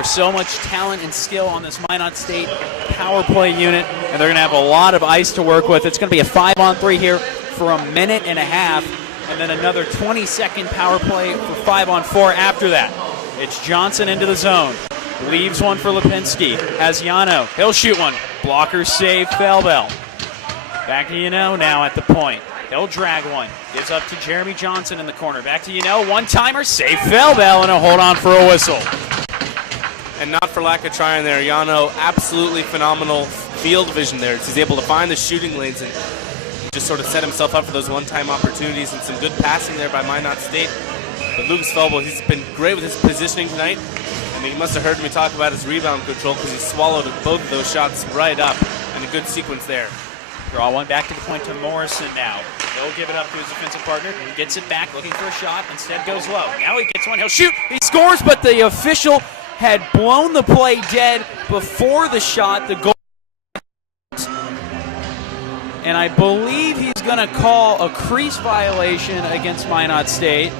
There's so much talent and skill on this Minot State power play unit, and they're going to have a lot of ice to work with. It's going to be a 5-on-3 here for a minute and a half, and then another 20-second power play for 5-on-4 after that. It's Johnson into the zone. Leaves one for Lipinski. Has Yano. He'll shoot one. Blocker save, Felbel. Back to Yano now at the point. He'll drag one. Gives up to Jeremy Johnson in the corner. Back to Yano. One-timer. Save Felbel and a hold on for a whistle. And not for lack of trying there. Yano, absolutely phenomenal field vision there. He's able to find the shooting lanes and just sort of set himself up for those one-time opportunities, and some good passing there by Minot State. But Lucas Felbel, he's been great with his positioning tonight. I mean, he must have heard me talk about his rebound control, because he swallowed both of those shots right up, and a good sequence there. Draw one back to the point to Morrison now. He'll give it up to his defensive partner. He gets it back, looking for a shot. Instead goes low. Now he gets one. He'll shoot. He scores, but the official had blown the play dead before the shot. The goal. And I believe he's going to call a crease violation against Minot State.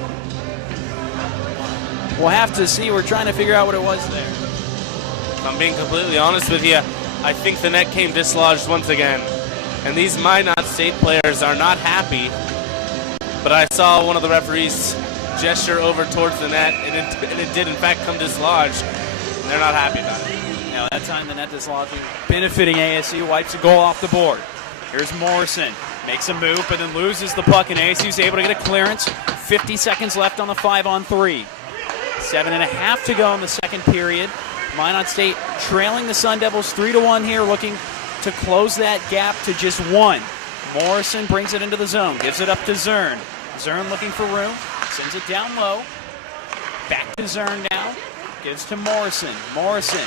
We'll have to see. We're trying to figure out what it was there. If I'm being completely honest with you, I think the net came dislodged once again. And these Minot State players are not happy. But I saw one of the referees gesture over towards the net, and it did in fact come dislodged. And they're not happy about it. Now that time the net dislodging, benefiting ASU, wipes a goal off the board. Here's Morrison, makes a move, but then loses the puck, and ASU's able to get a clearance. 50 seconds left on the 5-on-3. 7.5 to go in the second period. Minot State trailing the Sun Devils 3-1 here, looking to close that gap to just 1. Morrison brings it into the zone, gives it up to Zern. Zern looking for room, sends it down low. Back to Zern now, gives to Morrison. Morrison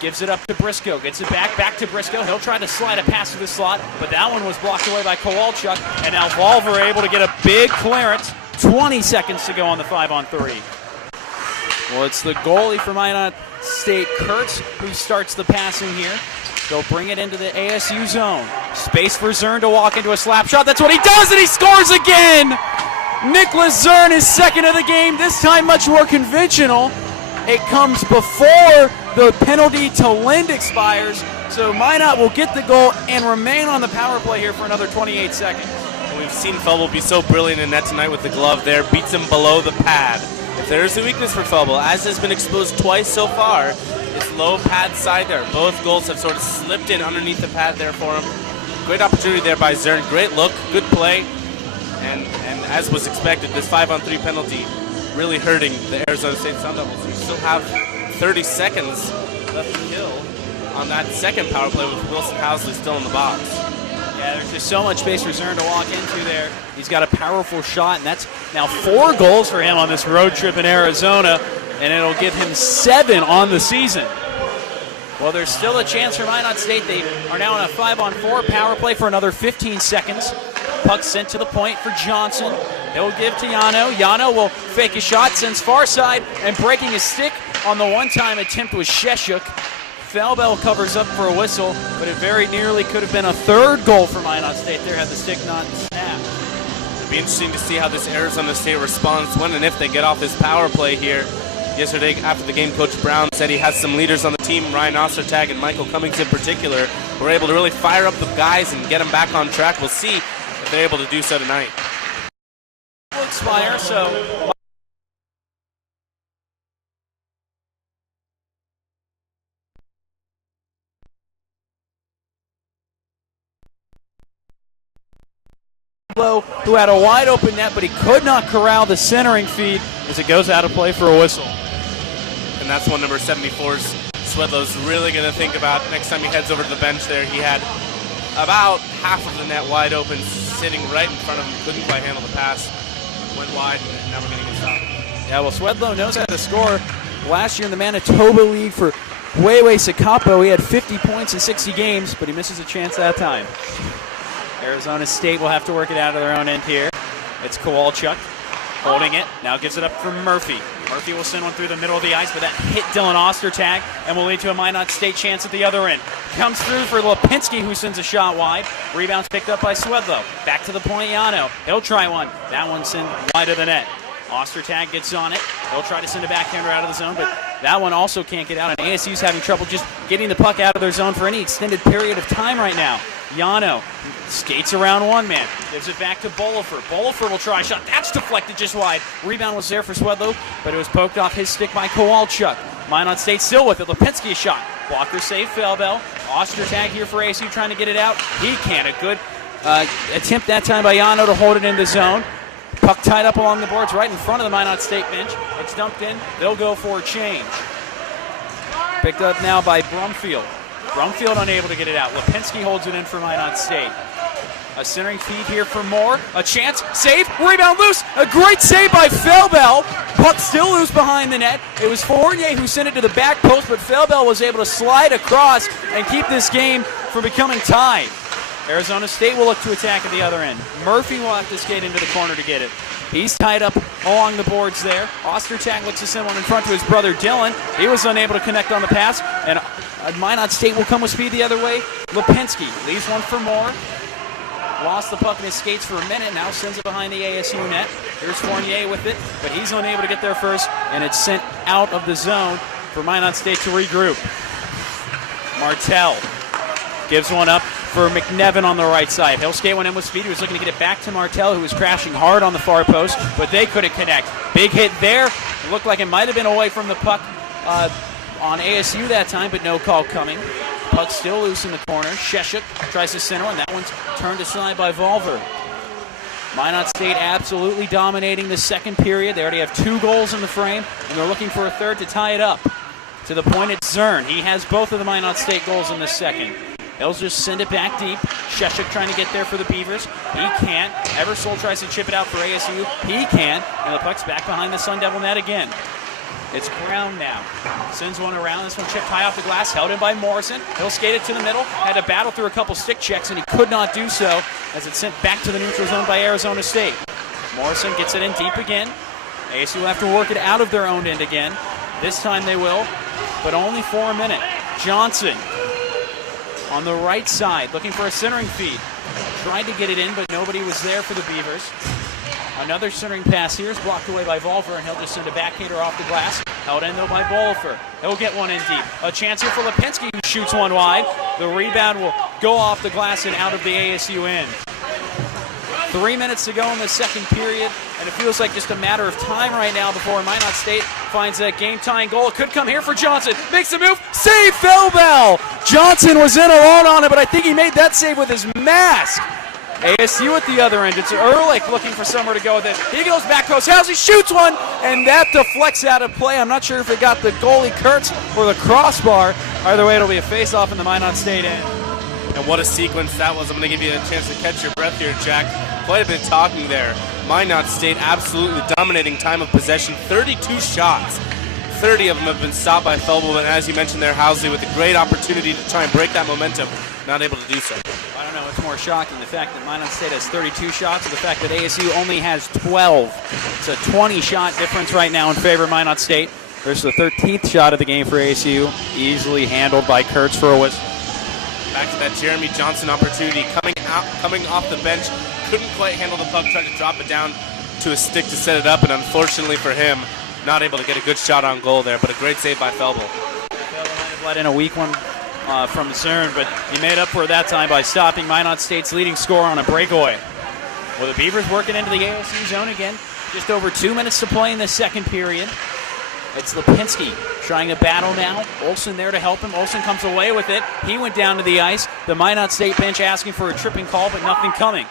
gives it up to Briscoe, gets it back to Briscoe. He'll try to slide a pass to the slot, but that one was blocked away by Kowalchuk, and now Volver able to get a big clearance. 20 seconds to go on the 5-on-3. Well, it's the goalie for Minot State, Kurtz, who starts the passing here. They'll bring it into the ASU zone. Space for Zern to walk into a slap shot. That's what he does, and he scores again! Nicholas Zern is second of the game, this time much more conventional. It comes before the penalty to Lind expires, so Minot will get the goal and remain on the power play here for another 28 seconds. We've seen Felbel be so brilliant in net tonight with the glove there. Beats him below the pad. If there's a weakness for Felbel, as has been exposed twice so far, it's low pad side there. Both goals have sort of slipped in underneath the pad there for him. Great opportunity there by Zern. Great look, good play. And as was expected, this 5-on-3 penalty really hurting the Arizona State Sun Devils. We still have 30 seconds left to kill on that second power play with Wilson Housley still in the box. Yeah, there's just so much space for Zern to walk into there. He's got a powerful shot, and that's now 4 goals for him on this road trip in Arizona, and it'll give him 7 on the season. Well, there's still a chance for Minot State. They are now in a 5-on-4 power play for another 15 seconds. Puck sent to the point for Johnson. He'll give to Yano. Yano will fake a shot, sends far side, and breaking his stick on the one-time attempt was Sheshuk. Felbel covers up for a whistle, but it very nearly could have been a 3rd goal for Minot State there had the stick not snapped. It'll be interesting to see how this Arizona State responds when and if they get off this power play here. Yesterday, after the game, Coach Brown said he has some leaders on the team, Ryan Ostertag and Michael Cummings in particular, who are able to really fire up the guys and get them back on track. We'll see if they're able to do so tonight. Will expire, so who had a wide open net, but he could not corral the centering feed as it goes out of play for a whistle. And that's one number 74's Swedlow's really going to think about next time he heads over to the bench there. He had about half of the net wide open, sitting right in front of him. Couldn't quite handle the pass. Went wide, and now we're going to get stopped. Yeah, well, Swedlow knows how to score. Last year in the Manitoba League for Huehue Sakapo, he had 50 points in 60 games, but he misses a chance that time. Arizona State will have to work it out of their own end here. It's Kowalchuk holding it. Now gives it up for Murphy. Murphy will send one through the middle of the ice, but that hit Dylan Ostertag and will lead to a Minot State chance at the other end. Comes through for Lipinski, who sends a shot wide. Rebound's picked up by Swedlow. Back to the point, Yano. He'll try one. That one sent wide of the net. Ostertag gets on it. He'll try to send a backhander out of the zone, but That one also can't get out, and ASU's having trouble just getting the puck out of their zone for any extended period of time right now. Yano skates around one man, gives it back to Bolifer. Bolifer will try a shot. That's deflected just wide. Rebound was there for Swedlow, but it was poked off his stick by Kowalchuk. Minot State still with it. Lipinski a shot. Blocker save, Felbel. Ostertag here for ASU trying to get it out. He can't. A good attempt that time by Yano to hold it in the zone. Puck tied up along the boards right in front of the Minot State bench. It's dumped in. They'll go for a change. Picked up now by Brumfield. Brumfield unable to get it out. Lipinski holds it in for Minot State. A centering feed here for Moore. A chance. Save. Rebound loose. A great save by Felbel. Puck still loose behind the net. It was Fournier who sent it to the back post, but Felbel was able to slide across and keep this game from becoming tied. Arizona State will look to attack at the other end. Murphy will have to skate into the corner to get it. He's tied up along the boards there. Ostertag looks to send one in front to his brother Dylan. He was unable to connect on the pass, and Minot State will come with speed the other way. Lipinski leaves one for Moore. Lost the puck in his skates for a minute, now sends it behind the ASU net. Here's Fournier with it, but he's unable to get there first, and it's sent out of the zone for Minot State to regroup. Martell gives one up for McNevin on the right side. He'll skate one in with speed. He was looking to get it back to Martell, who was crashing hard on the far post, but they couldn't connect. Big hit there. It looked like it might have been away from the puck on ASU that time, but no call coming. Puck still loose in the corner. Sheshuk tries to center one. That one's turned aside by Volver. Minot State absolutely dominating the second period. They already have 2 goals in the frame, and they're looking for a third to tie it up. To the point, it's Zern. He has both of the Minot State goals in the second. He'll just send it back deep. Sheshuk trying to get there for the Beavers. He can't. Eversole tries to chip it out for ASU. He can't. And the puck's back behind the Sun Devil net again. It's Brown now. Sends one around. This one chipped high off the glass. Held in by Morrison. He'll skate it to the middle. Had to battle through a couple stick checks, and he could not do so as it's sent back to the neutral zone by Arizona State. Morrison gets it in deep again. ASU will have to work it out of their own end again. This time they will, but only for a minute. Johnson on the right side, looking for a centering feed. Tried to get it in, but nobody was there for the Beavers. Another centering pass here is blocked away by Volver, and he'll just send a backhander off the glass. Held in, though, by Bolifer. He'll get one in deep. A chance here for Lipinski, who shoots one wide. The rebound will go off the glass and out of the ASU end. 3 minutes to go in the second period, and it feels like just a matter of time right now before Minot State finds that game-tying goal. It could come here for Johnson. Makes a move. Save, Felbel! Johnson was in alone on it, but I think he made that save with his mask. ASU at the other end. It's Ehrlich looking for somewhere to go with it. He goes back post. Housey shoots one, and that deflects out of play. I'm not sure if it got the goalie Kurtz or the crossbar. Either way, it'll be a face-off in the Minot State end. And what a sequence that was. I'm going to give you a chance to catch your breath here, Jack. Quite a bit of talking there. Minot State absolutely dominating time of possession. 32 shots. 30 of them have been stopped by Felbel, and as you mentioned there, Housley with a great opportunity to try and break that momentum. Not able to do so. I don't know what's more shocking, the fact that Minot State has 32 shots or the fact that ASU only has 12. It's a 20-shot difference right now in favor of Minot State. There's the 13th shot of the game for ASU, easily handled by Kurtz for a whistle. Back to that Jeremy Johnson opportunity, coming off the bench, couldn't quite handle the puck, tried to drop it down to a stick to set it up, and unfortunately for him, not able to get a good shot on goal there, but a great save by Felbel. Felbel might have let in a weak one from Zern, but he made up for it that time by stopping Minot State's leading scorer on a breakaway. Well, the Beavers working into the ASU zone again. Just over 2 minutes to play in the second period. It's Lipinski trying to battle now. Olsen there to help him. Olsen comes away with it. He went down to the ice. The Minot State bench asking for a tripping call, but nothing coming.